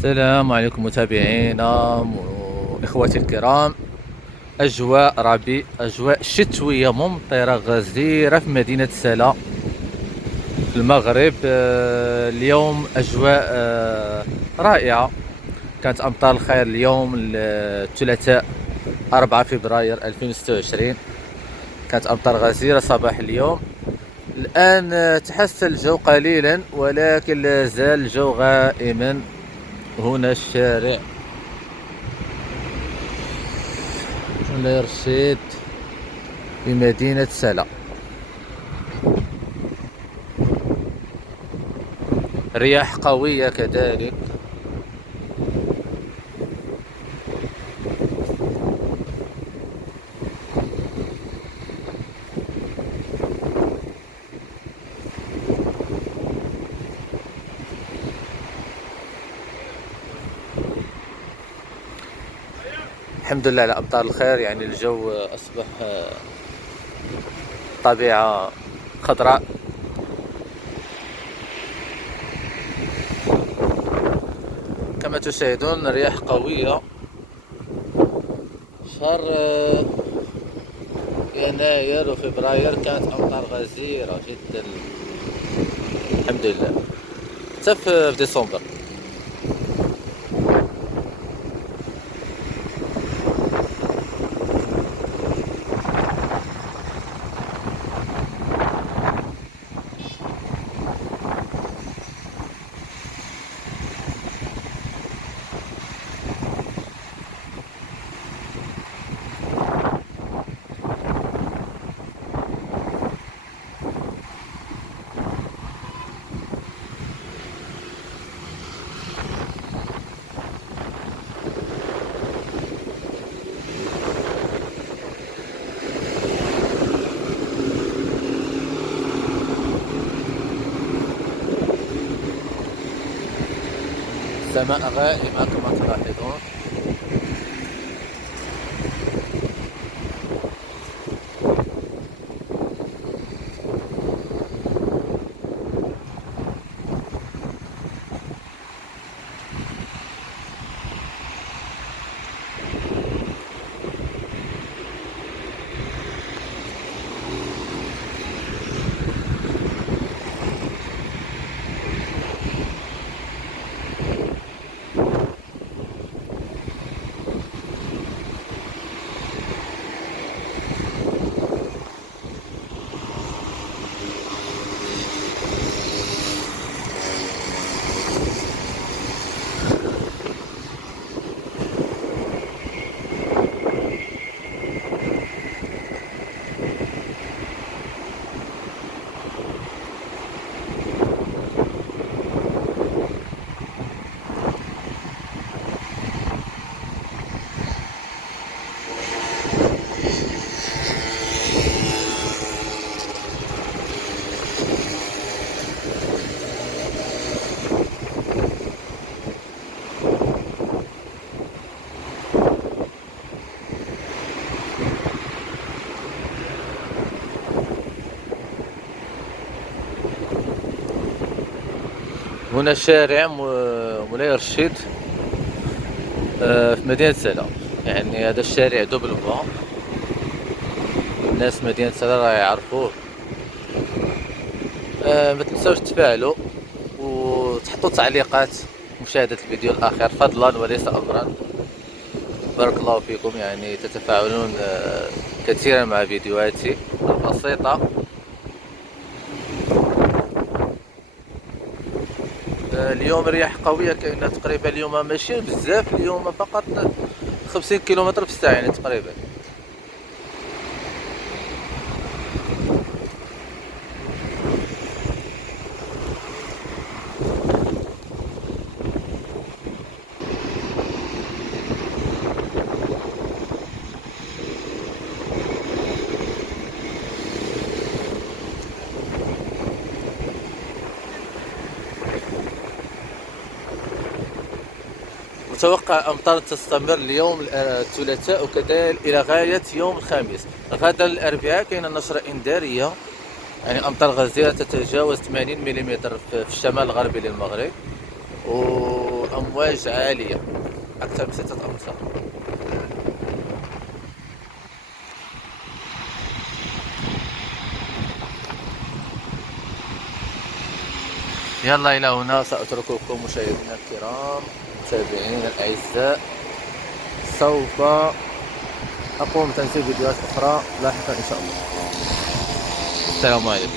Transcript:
السلام عليكم متابعينا وإخوتي الكرام. أجواء ربيع، أجواء شتوية ممطرة غزيرة في مدينة سلا في المغرب. اليوم أجواء رائعة. كانت أمطار الخير اليوم الثلاثاء 4 فبراير 2026. كانت أمطار غزيرة صباح اليوم. الآن تحسن الجو قليلا ولكن لا زال الجو غائما. هنا الشارع مولاي رشيد في مدينة سلا. رياح قوية كذلك. الحمد لله على أمطار الخير، يعني الجو أصبح طبيعة خضراء. كما تشاهدون رياح قوية. شهر يناير وفبراير كانت أمطار غزيرة جدا، الحمد لله، حتى في ديسمبر. السماء غائمة كما تلاحظون. هنا شارع مولاي رشيد في مدينة سلا. يعني هذا الشارع دوبل فا، الناس مدينة سلا راه يعرفوه. ما تنساوش تفاعلوا وتحطوا تعليقات. مشاهدة الفيديو الأخير فضلا وليس أمرا. بارك الله فيكم، يعني تتفاعلون كثيرا مع فيديوهاتي البسيطة. اليوم رياح قوية، كاينة تقريبا اليوم ماشي بزاف، اليوم فقط 50 كيلومتر في الساعة يعني تقريبا. متوقع أمطار تستمر اليوم الثلاثاء وكذلك إلى غاية يوم الخميس. غدا الأربعاء كاينة نشرة إنذارية، يعني أمطار غزيرة تتجاوز 80 ملم في الشمال الغربي للمغرب. أمواج عالية أكثر من 6 أمتار. يلا إلى هنا سأترككم مشاهدينا الكرام، متابعينا الأعزاء. سوف أقوم بتنزيل فيديوهات أخرى لاحقا إن شاء الله. السلام عليكم.